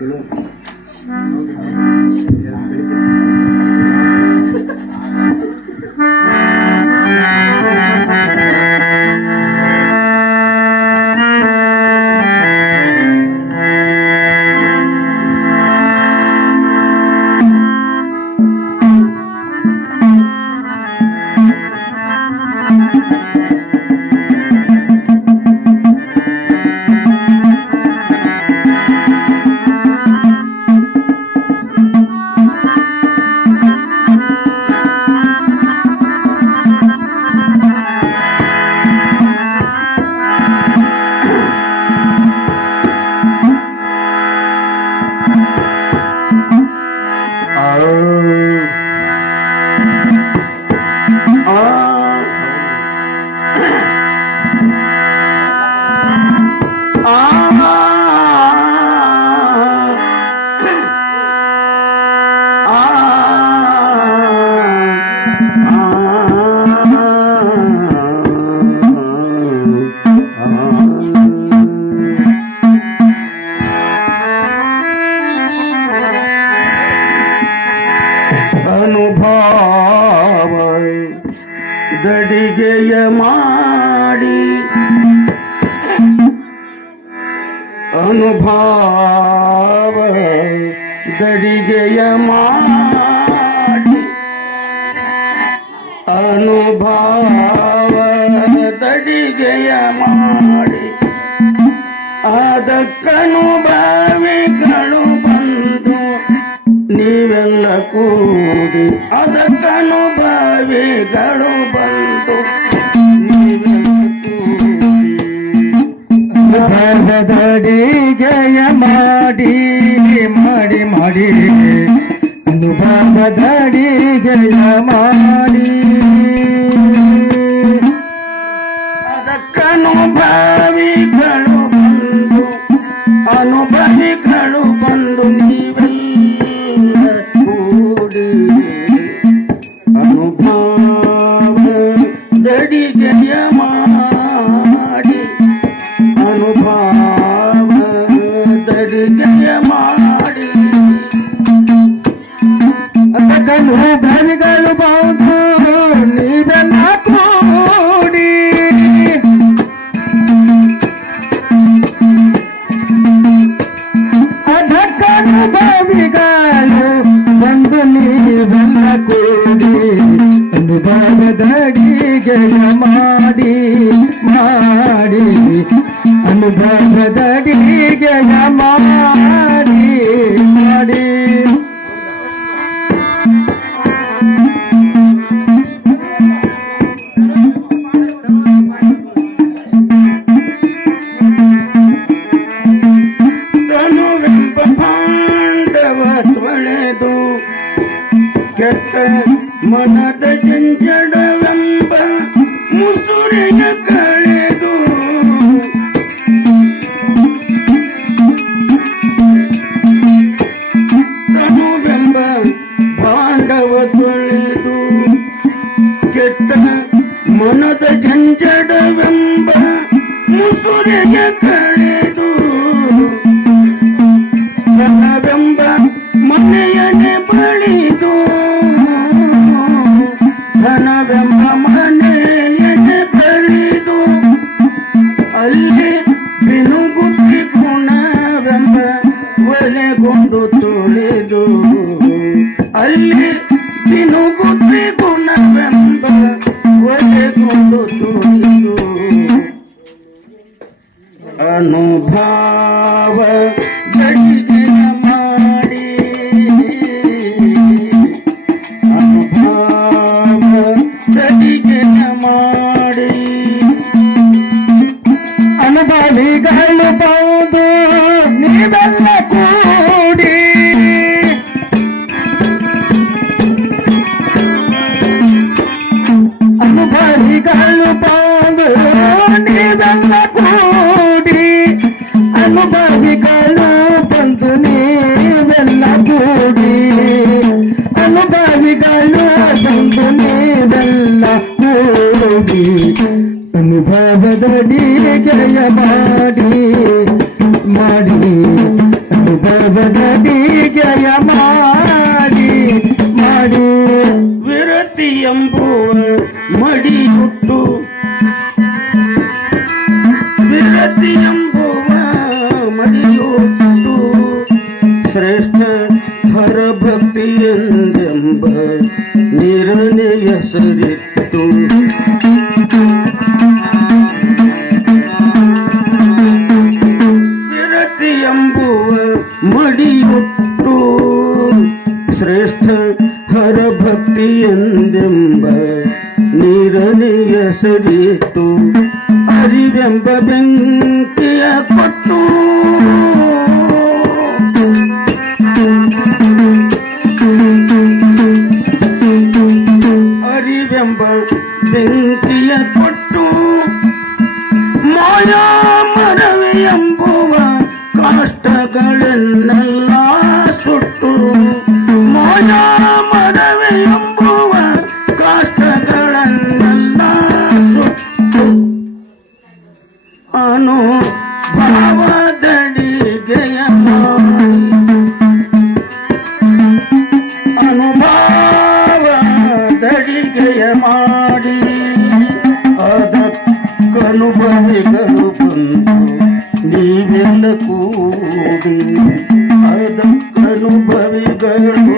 ลูก ಅನುಭವ ಗಡಿಗೆಯ ಮಾಡಿ ಅನುಭವ ಗಡಿಗೆಯ ಮಾಡಿ ಅನುಭವ ಗಡಿಗೆಯ ಮಾಡಿ ಅದಕ್ಕನುಭವಿಗಳು ಬಂದು ನೀವೆಲ್ಲ ಕೂಡಿ ಬಂದು ನೀವೆಲ್ಲ ಕೂಡಿ ಅನುಭವದಡಿಗೆಯ ಮಾಡಿ ಮಾಡಿ ಮಾಡಿ. ಅನುಭವದಡಿಗೆಯ ಮಾಡಿ. ಅದಕ್ಕನುಭವಿಗಳು ಅದಕ್ಕನು ಭವಿಗಳು ಬಹುದು ನೀವೆಲ್ಲ ಕೂಡಿ ಅದಕ್ಕನು ಭವಿಗಳು ಬಂದು ನೀವೆಲ್ಲ ಕೂಡಿ. ನಿಧಾನದಡಿಗೆ ಮಾಡಿ. ಮನದ ಜಂಜಡವೆಂಬ ಮುಸುರಿಗೆ ಕಳೆದು ಜನವೆಂಬ ಮನೆಯನೆ ಬಳಿದು, ಧನವೆಂಬ ಮನೆಯನೆ ಬಳಿದು, ಅಲ್ಲಿ ಬಿನುಗುತ್ತಿ ಗುಣವೆಂಬ ಒಲೆಗೊಂಡು ತುಳಿದು, ಅಲ್ಲಿ ಬಿನುಗುತ್ತಿ ಅನುಭವ ಅನುಭವಿಗಳು ಬಂದು ನೀವೆಲ್ಲ ಕೂಡಿ ಅನುಭವಿಗಳು ಬಂದು ನೀವೆಲ್ಲ ಕೂಡಿ ಅನುಭವದಡಿಗೆಯ ಮಾಡಿ ಮಾಡಿ ಅನುಭವ ಅನುಭವದಡಿಗೆಯ ಮಾಡಿ ಮಾಡಿ ವಿರತಿ ಎಂಬುವ ಮಡಿಯುಟ್ಟು അനുസരിത്തു വിരത്തിയമ്പൂവ് മടിയുട്ടു. ശ്രേഷ്ഠ ഹരഭക്തി എന്തെമ്പ നിരണിയസരിത്തു അരിവെമ്പ പെങ്കിയ കൊട്ടൂ. ಕಾಷ್ಟಗಳನ್ನೆಲ್ಲ ಸುಟ್ಟು ಮೋಜ ಮರವಿ ಎಂಬುವ ಕಷ್ಟಗಳನ್ನೆಲ್ಲ ಸುಟ್ಟು ಅನು ಭಾವದಡಿಗೆಯ ಅನುಭವದಡಿಗೆಯ ಮಾಡಿ ಅದಕ್ಕನುಭವಿಗಳು ಬಂದು ನೀವೆಲ್ಲ ಕೂಡಿ ಅದ ಅನುಭವಿಗಳು